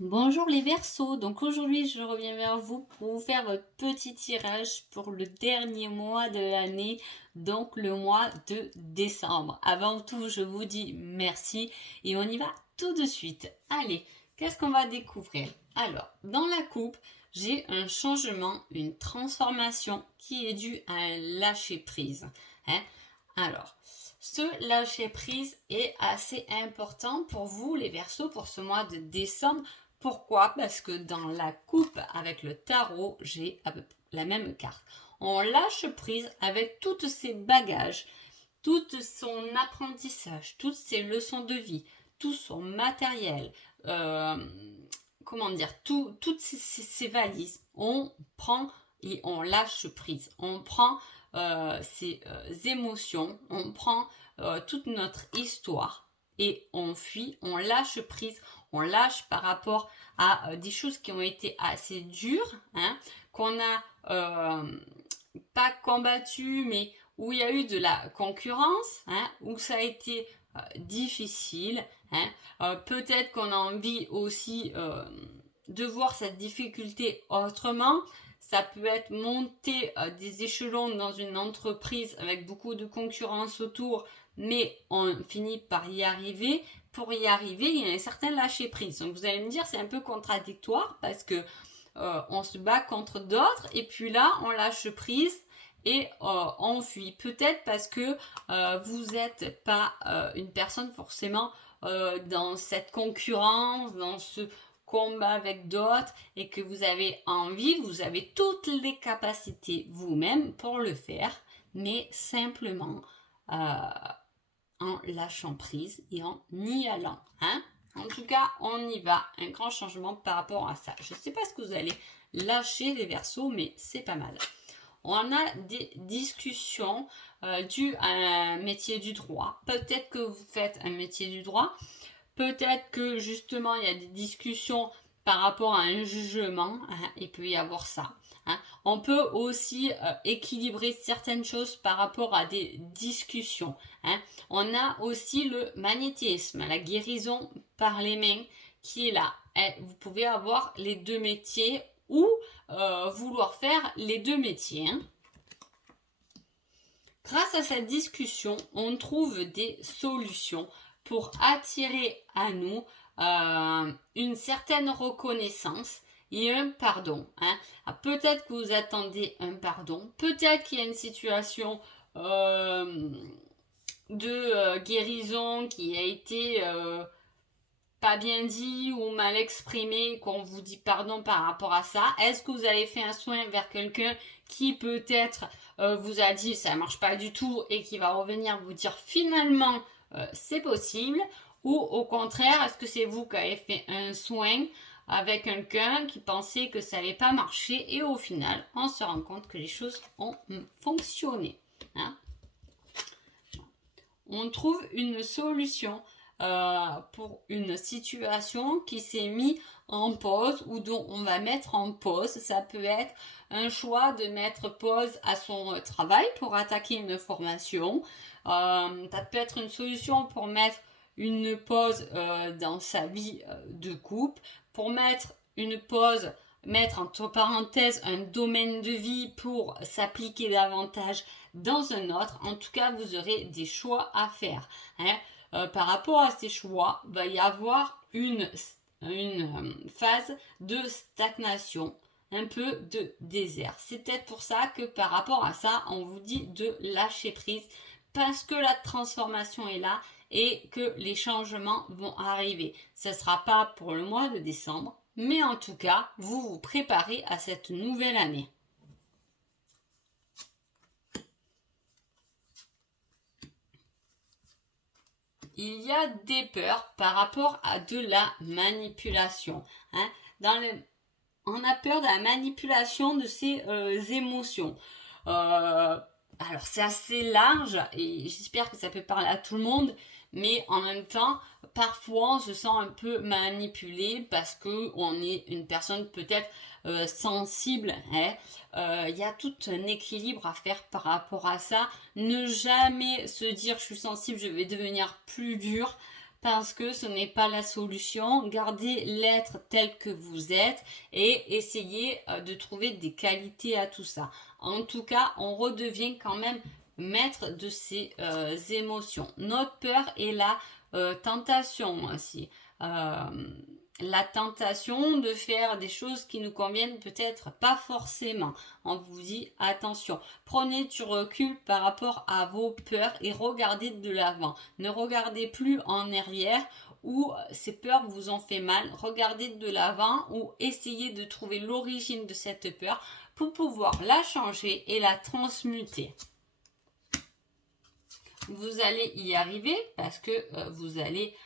Bonjour les Verseaux, donc aujourd'hui je reviens vers vous pour vous faire votre petit tirage pour le dernier mois de l'année, donc le mois de décembre. Avant tout, je vous dis merci et on y va tout de suite. Allez, qu'est-ce qu'on va découvrir? Alors, dans la coupe, j'ai un changement, une transformation qui est due à un lâcher-prise. Alors, ce lâcher-prise est assez important pour vous les Verseaux pour ce mois de décembre. Pourquoi? Parce que dans la coupe avec le tarot, j'ai à peu près la même carte. On lâche prise avec tous ses bagages, tout son apprentissage, toutes ses leçons de vie, tout son matériel, euh, comment dire, toutes ses valises. On prend et on lâche prise. On prend ses émotions, on prend toute notre histoire et on fuit, on lâche prise, on lâche par rapport à des choses qui ont été assez dures, qu'on a pas combattu, mais où il y a eu de la concurrence, où ça a été difficile. Peut-être qu'on a envie aussi de voir cette difficulté autrement. Ça peut être monter des échelons dans une entreprise avec beaucoup de concurrence autour, mais on finit par y arriver. Pour y arriver, il y a un certain lâcher prise. Donc vous allez me dire, c'est un peu contradictoire parce que on se bat contre d'autres et puis là, on lâche prise et on fuit. Peut-être parce que vous n'êtes pas une personne forcément dans cette concurrence, dans ce combat avec d'autres et que vous avez envie, vous avez toutes les capacités vous-même pour le faire, mais simplement en lâchant prise et en y allant. En tout cas, on y va. Un grand changement par rapport à ça. Je ne sais pas ce que vous allez lâcher les Verseaux, mais c'est pas mal. On a des discussions dues à un métier du droit. Peut-être que vous faites un métier du droit. Peut-être que justement il y a des discussions par rapport à un jugement. Il peut y avoir ça. On peut aussi équilibrer certaines choses par rapport à des discussions. On a aussi le magnétisme, la guérison par les mains qui est là. Vous pouvez avoir les deux métiers ou vouloir faire les deux métiers. Grâce à cette discussion, on trouve des solutions pour attirer à nous une certaine reconnaissance et un pardon. Peut-être que vous attendez un pardon, peut-être qu'il y a une situation de guérison qui a été pas bien dit ou mal exprimé, qu'on vous dit pardon par rapport à ça. Est-ce que vous avez fait un soin vers quelqu'un qui peut-être vous a dit ça marche pas du tout et qui va revenir vous dire finalement c'est possible, ou au contraire, est-ce que c'est vous qui avez fait un soin avec quelqu'un qui pensait que ça n'allait pas marcher et au final on se rend compte que les choses ont fonctionné. On trouve une solution pour une situation qui s'est mise en pause ou dont on va mettre en pause. Ça peut être un choix de mettre pause à son travail pour attaquer une formation. Ça peut être une solution pour mettre une pause dans sa vie de couple, pour mettre une pause, mettre entre parenthèses un domaine de vie pour s'appliquer davantage dans un autre. En tout cas, vous aurez des choix à faire. Par rapport à ces choix, il va y avoir une phase de stagnation, un peu de désert. C'est peut-être pour ça que par rapport à ça, on vous dit de lâcher prise parce que la transformation est là et que les changements vont arriver. Ce ne sera pas pour le mois de décembre, mais en tout cas, vous vous préparez à cette nouvelle année. Il y a des peurs par rapport à de la manipulation. On a peur de la manipulation de ses émotions. Alors c'est assez large et j'espère que ça peut parler à tout le monde, mais en même temps, parfois on se sent un peu manipulé parce que on est une personne peut-être sensible. Il y a tout un équilibre à faire par rapport à ça. Ne jamais se dire je suis sensible, je vais devenir plus dur. parce que ce n'est pas la solution. Gardez l'être tel que vous êtes et essayez de trouver des qualités à tout ça. En tout cas, on redevient quand même maître de ses émotions. Notre peur est la tentation aussi. La tentation de faire des choses qui nous conviennent peut-être pas forcément. On vous dit attention, prenez du recul par rapport à vos peurs et regardez de l'avant. Ne regardez plus en arrière où ces peurs vous ont fait mal. Regardez de l'avant ou essayez de trouver l'origine de cette peur pour pouvoir la changer et la transmuter. Vous allez y arriver parce que vous allez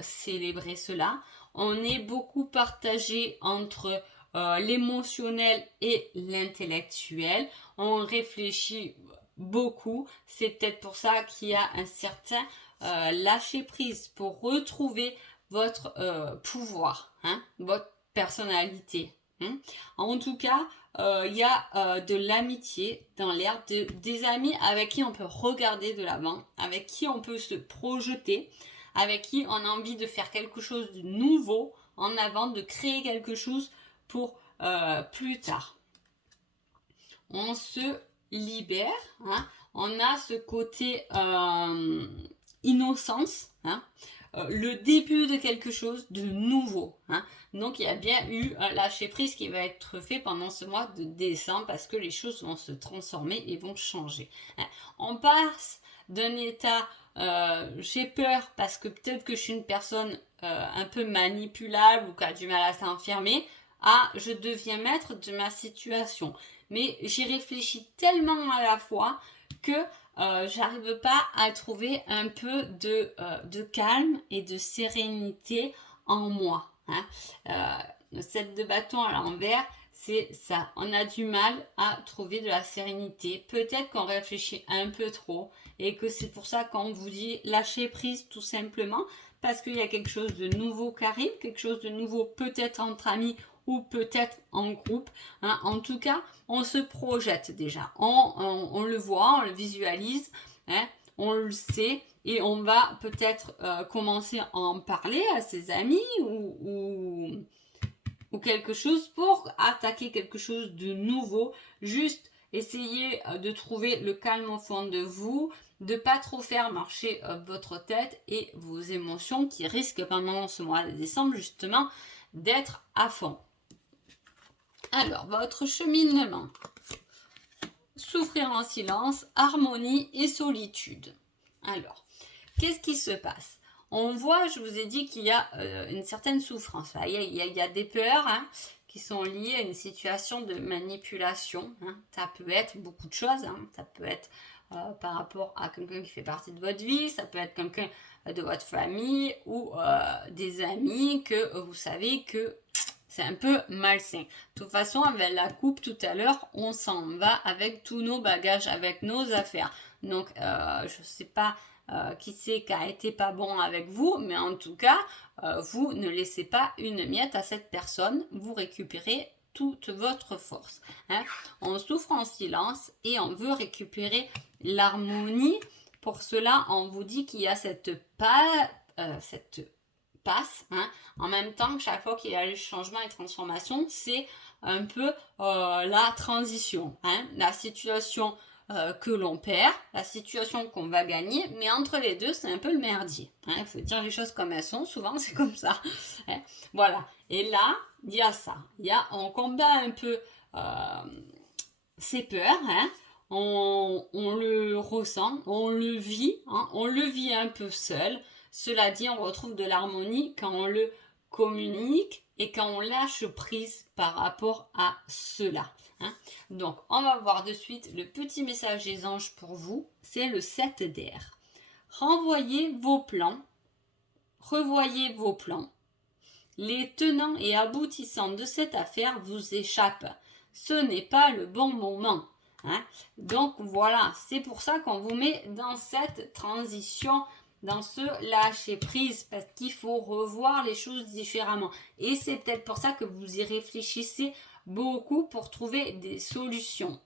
célébrer cela. On est beaucoup partagé entre l'émotionnel et l'intellectuel. On réfléchit beaucoup. C'est peut-être pour ça qu'il y a un certain lâcher prise pour retrouver votre pouvoir, votre personnalité. En tout cas, il y a de l'amitié dans l'air, des amis avec qui on peut regarder de l'avant, avec qui on peut se projeter, avec qui on a envie de faire quelque chose de nouveau en avant, de créer quelque chose pour plus tard. On se libère, on a ce côté innocence, le début de quelque chose de nouveau. Donc il y a bien eu un lâcher prise qui va être fait pendant ce mois de décembre parce que les choses vont se transformer et vont changer. On passe d'un état j'ai peur parce que peut-être que je suis une personne un peu manipulable ou qui a du mal à s'enfermer à je deviens maître de ma situation. Mais j'y réfléchis tellement à la fois que j'arrive pas à trouver un peu de calme et de sérénité en moi. Le 7 de bâton à l'envers, c'est ça. On a du mal à trouver de la sérénité. Peut-être qu'on réfléchit un peu trop et que c'est pour ça qu'on vous dit lâcher prise tout simplement parce qu'il y a quelque chose de nouveau qui arrive, quelque chose de nouveau peut-être entre amis ou peut-être en groupe. En tout cas, on se projette déjà. On le voit, on le visualise, on le sait et on va peut-être commencer à en parler à ses amis ou quelque chose pour attaquer quelque chose de nouveau. Juste essayez de trouver le calme au fond de vous, de pas trop faire marcher votre tête et vos émotions qui risquent pendant ce mois de décembre justement d'être à fond. Alors, votre cheminement. Souffrir en silence, harmonie et solitude. Alors, qu'est-ce qui se passe? On voit, je vous ai dit qu'il y a une certaine souffrance. Il y a des peurs qui sont liées à une situation de manipulation. Ça peut être beaucoup de choses. Ça peut être par rapport à quelqu'un qui fait partie de votre vie. Ça peut être quelqu'un de votre famille ou des amis que vous savez que c'est un peu malsain. De toute façon, avec la coupe tout à l'heure, on s'en va avec tous nos bagages, avec nos affaires. Donc, je ne sais pas qui c'est qui a été pas bon avec vous, mais en tout cas, vous ne laissez pas une miette à cette personne. Vous récupérez toute votre force. On souffre en silence et on veut récupérer l'harmonie. Pour cela, on vous dit qu'il y a cette passe, en même temps que chaque fois qu'il y a le changement et transformation, c'est un peu la transition, la situation que l'on perd, la situation qu'on va gagner, mais entre les deux, c'est un peu le merdier. Il faut dire les choses comme elles sont, souvent c'est comme ça. Voilà. Et là, il y a ça. On combat un peu ces peurs, on le ressent, on le vit, on le vit un peu seul. Cela dit, on retrouve de l'harmonie quand on le communique et quand on lâche prise par rapport à cela. Donc, on va voir de suite le petit message des anges pour vous. C'est le 7 d'air. Renvoyez vos plans, revoyez vos plans. Les tenants et aboutissants de cette affaire vous échappent. Ce n'est pas le bon moment. Donc voilà, c'est pour ça qu'on vous met dans cette transition, dans ce lâcher prise, parce qu'il faut revoir les choses différemment. Et c'est peut-être pour ça que vous y réfléchissez beaucoup pour trouver des solutions.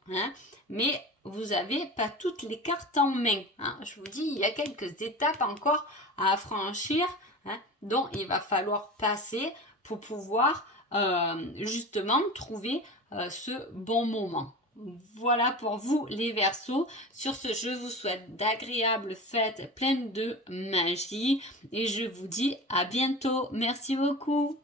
Mais vous n'avez pas toutes les cartes en main. Je vous dis, il y a quelques étapes encore à franchir hein, dont il va falloir passer pour pouvoir justement trouver ce bon moment. Voilà pour vous les Verseaux. Sur ce, je vous souhaite d'agréables fêtes pleines de magie et je vous dis à bientôt. Merci beaucoup.